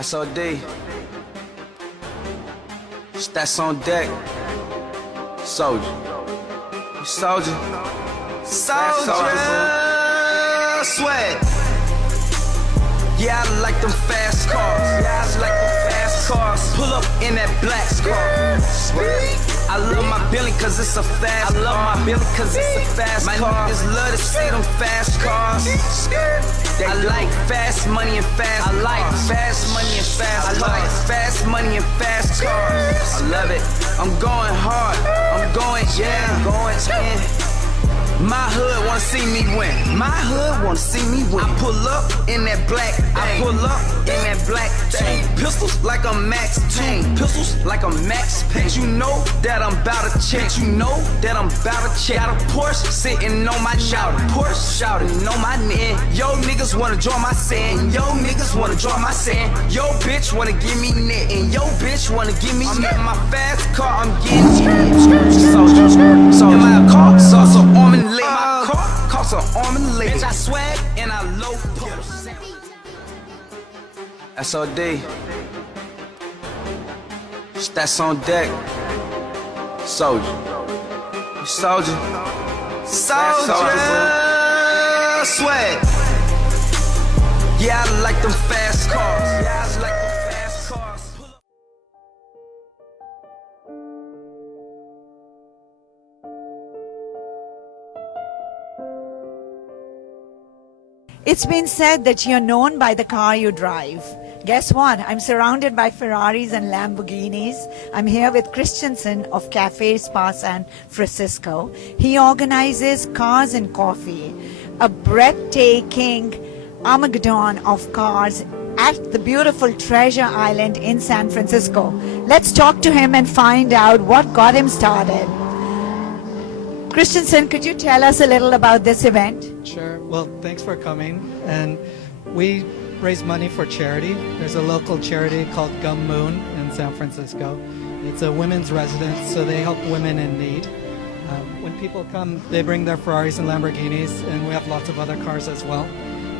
SOD. Stats on deck. Soldier. You soldier. Soldier. Sweat. Yeah, I like them fast cars. Yeah, I like them fast cars. Pull up in that black car. I love my Billy cause it's a fast car. I love my Billy cause it's a fast car. My niggas love to see them fast cars. I like fast money and fast cars. I like fast money and fast cars. I like fast money and fast cars. I love it. I'm going hard. I'm going in. My hood wanna see me win. My hood wanna see me win. I pull up in that black. I pull up in that black thing. Pistols like a max team. Pistols like a max pain. You know that I'm about to change. You know that I'm about to change. Got a Porsche sitting on my shout. Porsche shouting on my neck. Yo niggas wanna draw my sand. Yo niggas wanna draw my sand. Yo bitch wanna give me net. And yo bitch wanna give me net. I'm in my fast car. I'm getting soldier. In my car, so arm and leg. My car costs an arm and leg. Bitch, I swag and I low post. SOD. Stats on deck. Soldier. You soldier. Soldier. Swag. Yeah, I like them fast cars. Yeah, I like them fast cars. It's been said that you're known by the car you drive. Guess what? I'm surrounded by Ferraris and Lamborghinis. I'm here with Christensen of Cafe Spa San Francisco. He organizes Cars and Coffee, a breathtaking Armageddon of cars at the beautiful Treasure Island in San Francisco. Let's talk to him and find out what got him started. Christensen, could you tell us a little about this event? Sure. Well, thanks for coming. And we raise money for charity. There's a local charity called Gum Moon in San Francisco. It's a women's residence, so they help women in need. When people come, they bring their Ferraris and Lamborghinis, and we have lots of other cars as well.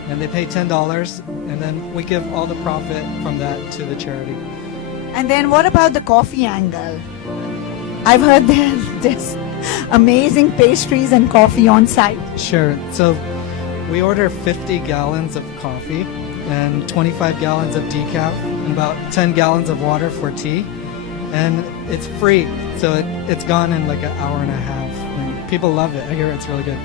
And they pay $10, and then we give all the profit from that to the charity. And then what about the coffee angle? I've heard there's amazing pastries and coffee on site. Sure. So we order 50 gallons of coffee and 25 gallons of decaf and about 10 gallons of water for tea. And it's free. So it's gone in like an hour and a half. And people love it. I hear it's really good.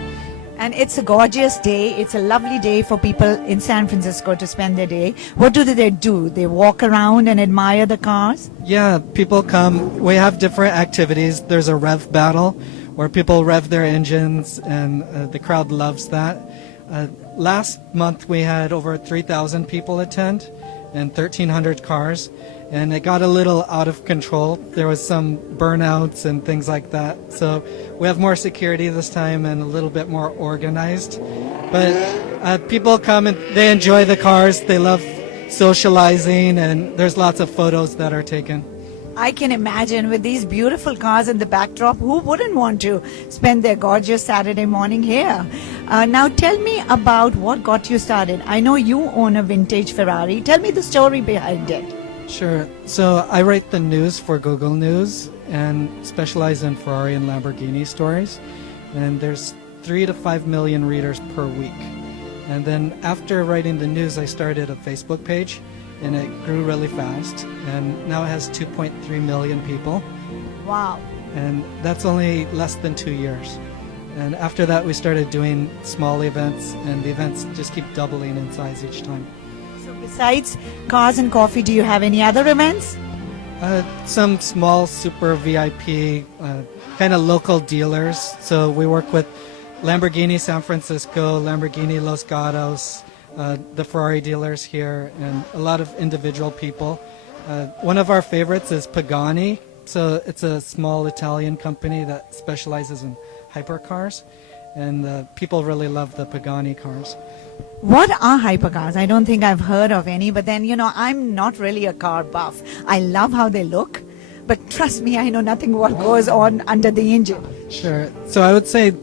And it's a gorgeous day. It's a lovely day for people in San Francisco to spend their day. What do they do? They walk around and admire the cars? Yeah, people come. We have different activities. There's a rev battle where people rev their engines, and the crowd loves that. Last month we had over 3,000 people attend and 1,300 cars, and it got a little out of control. There was some burnouts and things like that. So we have more security this time and a little bit more organized. But people come and they enjoy the cars. They love socializing, and there's lots of photos that are taken. I can imagine with these beautiful cars in the backdrop, who wouldn't want to spend their gorgeous Saturday morning here? Now tell me about what got you started. I know you own a vintage Ferrari. Tell me the story behind it. Sure. So I write the news for Google News and specialize in Ferrari and Lamborghini stories. And there's 3 to 5 million readers per week. And then after writing the news, I started a Facebook page, and it grew really fast. And now it has 2.3 million people. Wow. And that's only less than 2 years. And after that, we started doing small events, and the events just keep doubling in size each time. So besides Cars and Coffee, do you have any other events? Some small super VIP kind of local dealers. So we work with Lamborghini San Francisco, Lamborghini Los Gatos, the Ferrari dealers here, and a lot of individual people. One of our favorites is Pagani. So it's a small Italian company that specializes in hypercars, and people really love the Pagani cars. What are hypercars? I don't think I've heard of any, but then, I'm not really a car buff. I love how they look, but trust me, I know nothing what goes on under the engine. Sure. So I would say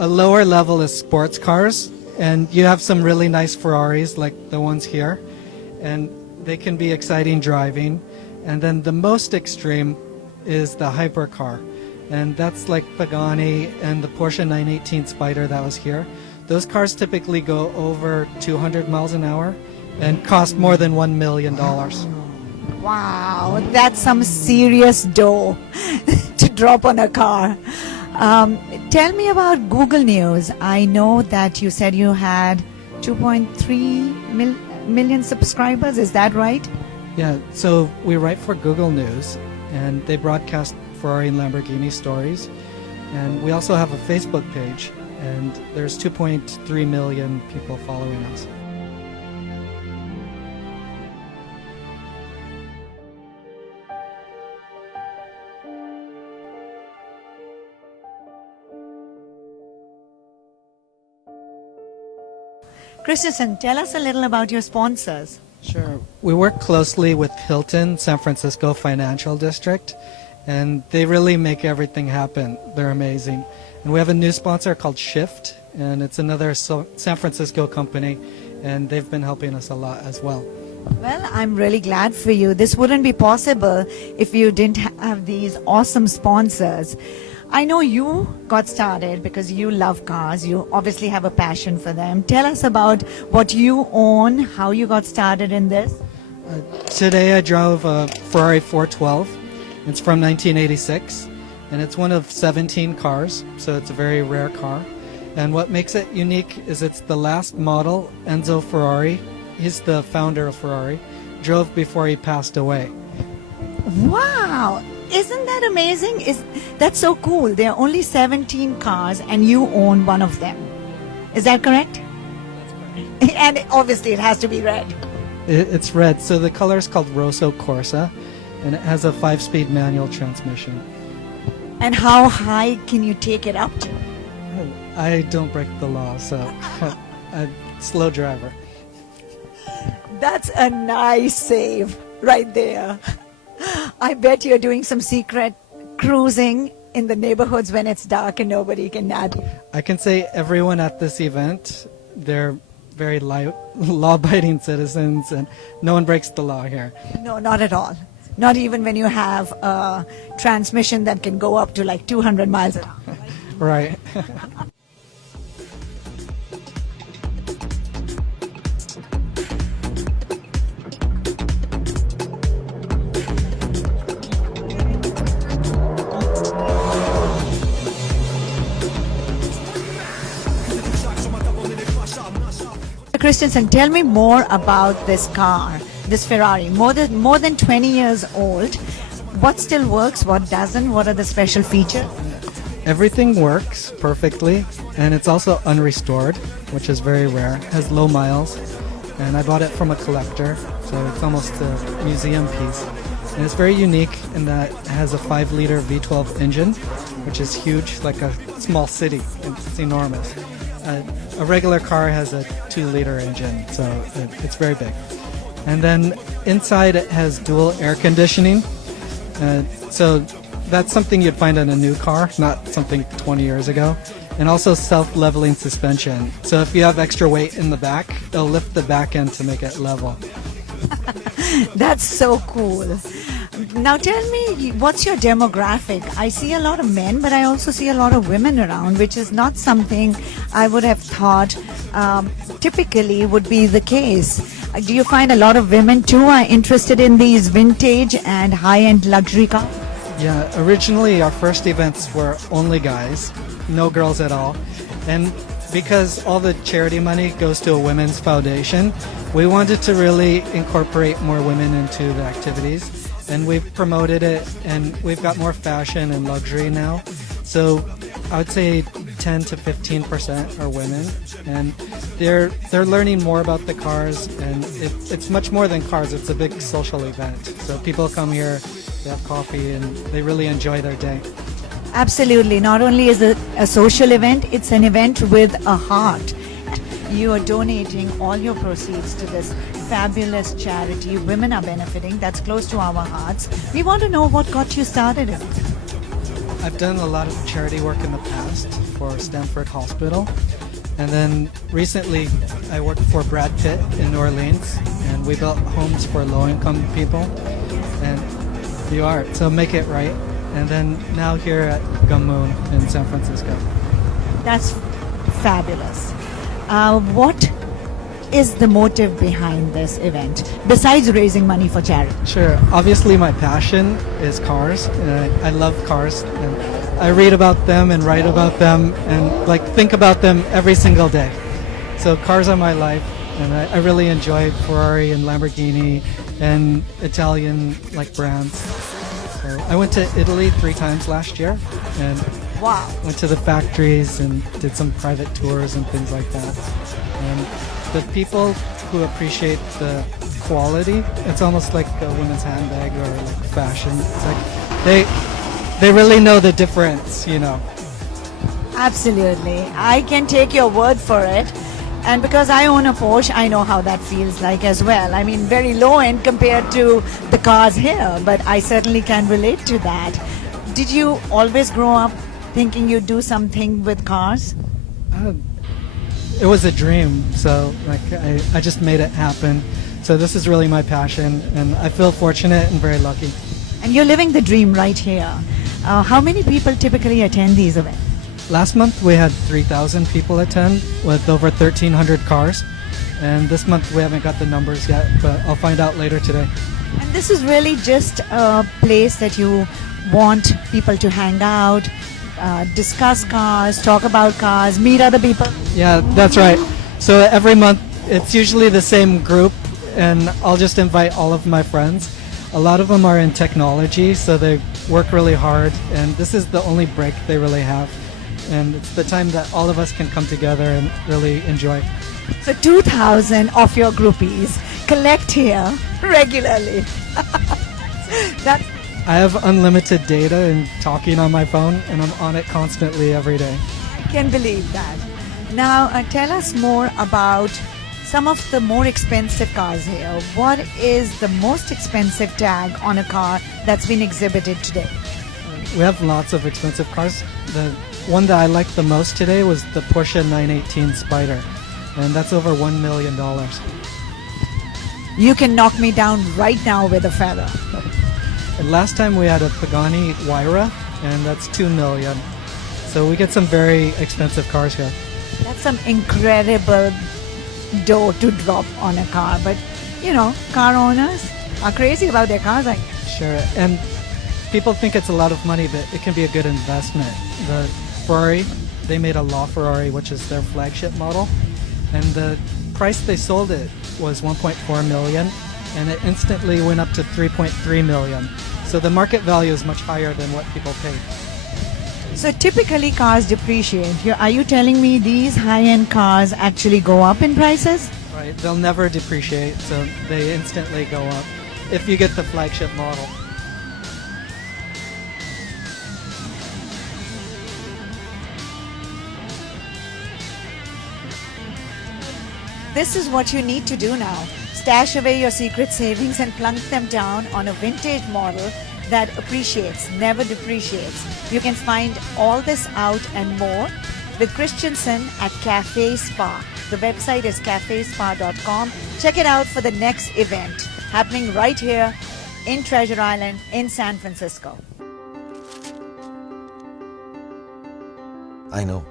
a lower level is sports cars, And you have some really nice Ferraris like the ones here, and they can be exciting driving. And then the most extreme is the hypercar, and that's like Pagani and the Porsche 918 Spyder that was here. Those cars typically go over 200 miles an hour and cost more than $1 million. Wow, that's some serious dough to drop on a car. Tell me about Google News. I know that you said you had 2.3 million subscribers. Is that right? Yeah, so we write for Google News, and they broadcast Ferrari and Lamborghini stories. And we also have a Facebook page, and there's 2.3 million people following us. Christensen, tell us a little about your sponsors. Sure. We work closely with Hilton San Francisco Financial District, and they really make everything happen. They're amazing. And we have a new sponsor called Shift, and it's another San Francisco company, and they've been helping us a lot as well. Well, I'm really glad for you. This wouldn't be possible if you didn't have these awesome sponsors. I know you got started because you love cars. You obviously have a passion for them. Tell us about what you own, how you got started in this. Today I drove a Ferrari 412. It's from 1986, and it's one of 17 cars, so it's a very rare car. And what makes it unique is it's the last model Enzo Ferrari, he's the founder of Ferrari, drove before he passed away. Wow! Isn't that amazing? That's so cool. There are only 17 cars and you own one of them. Is that correct? That's correct. And obviously it has to be red. It's red, so the color is called Rosso Corsa, and it has a 5-speed manual transmission. And how high can you take it up to? I don't break the law, so I'm a slow driver. That's a nice save right there. I bet you're doing some secret cruising in the neighborhoods when it's dark and nobody can nab you. I can say everyone at this event, they're very law-abiding citizens, and no one breaks the law here. No, not at all. Not even when you have a transmission that can go up to like 200 miles an hour. Right. Christensen, tell me more about this car, this Ferrari. More than 20 years old. What still works? What doesn't? What are the special features? Everything works perfectly, and it's also unrestored, which is very rare. It has low miles, and I bought it from a collector, so it's almost a museum piece. And it's very unique in that it has a 5-liter V12 engine, which is huge, like a small city. It's enormous. A regular car has a 2-liter engine, so it's very big. And then inside it has dual air conditioning, so that's something you'd find in a new car, not something 20 years ago. And also self-leveling suspension, so if you have extra weight in the back, it'll lift the back end to make it level. That's so cool. Now tell me, what's your demographic? I see a lot of men, but I also see a lot of women around, which is not something I would have thought typically would be the case. Do you find a lot of women too are interested in these vintage and high-end luxury cars? Yeah, originally our first events were only guys, no girls at all. And because all the charity money goes to a women's foundation, we wanted to really incorporate more women into the activities. And we've promoted it, and we've got more fashion and luxury now. So I would say 10 to 15% are women, and they're learning more about the cars, and it's much more than cars. It's a big social event. So people come here, they have coffee, and they really enjoy their day. Absolutely. Not only is it a social event, it's an event with a heart. You are donating all your proceeds to this fabulous charity. Women are benefiting. That's close to our hearts. We want to know what got you started in it. I've done a lot of charity work in the past for Stanford Hospital, And then recently, I worked for Brad Pitt in New Orleans, and we built homes for low-income people. And you are, so make it right. And then now here at Moon in San Francisco. That's fabulous. What is the motive behind this event besides raising money for charity? Sure. Obviously, my passion is cars. I love cars, and I read about them and write about them, and like think about them every single day. So cars are my life, and I really enjoy Ferrari and Lamborghini and Italian like brands. So I went to Italy 3 times last year, and Wow. went to the factories and did some private tours and things like that. And the people who appreciate the quality, it's almost like a women's handbag or like fashion. It's like they really know the difference, you know. Absolutely. I can take your word for it. And because I own a Porsche, I know how that feels like as well. I mean, very low end compared to the cars here, but I certainly can relate to that. Did you always grow up thinking you'd do something with cars? It was a dream, so like I just made it happen. So this is really my passion, and I feel fortunate and very lucky. And you're living the dream right here. How many people typically attend these events? Last month we had 3,000 people attend with over 1,300 cars, and this month we haven't got the numbers yet, but I'll find out later today. And this is really just a place that you want people to hang out, discuss cars, talk about cars, meet other people. Yeah, that's right. So every month it's usually the same group, and I'll just invite all of my friends. A lot of them are in technology, so they work really hard, and this is the only break they really have. And it's the time that all of us can come together and really enjoy. So 2,000 of your groupies collect here regularly. That I have unlimited data and talking on my phone, and I'm on it constantly every day. I can believe that. Now, tell us more about some of the more expensive cars here. What is the most expensive tag on a car that's been exhibited today? We have lots of expensive cars. The one that I liked the most today was the Porsche 918 Spyder, and that's over $1 million. You can knock me down right now with a feather. And last time we had a Pagani Huayra, and that's $2 million. So we get some very expensive cars here. That's some incredible dough to drop on a car. But, you know, car owners are crazy about their cars. Sure. And people think it's a lot of money, but it can be a good investment. The Ferrari, they made a LaFerrari, which is their flagship model, and the price they sold it was 1.4 million, and it instantly went up to 3.3 million. So the market value is much higher than what people paid. So typically cars depreciate. Are you telling me these high-end cars actually go up in prices? Right, they'll never depreciate, so they instantly go up if you get the flagship model. This is what you need to do now. Stash away your secret savings and plunk them down on a vintage model that appreciates, never depreciates. You can find all this out and more with Christensen at Cafe Spa. The website is cafespa.com. Check it out for the next event happening right here in Treasure Island in San Francisco. I know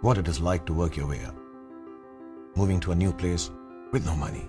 what it is like to work your way up. Moving to a new place with no money.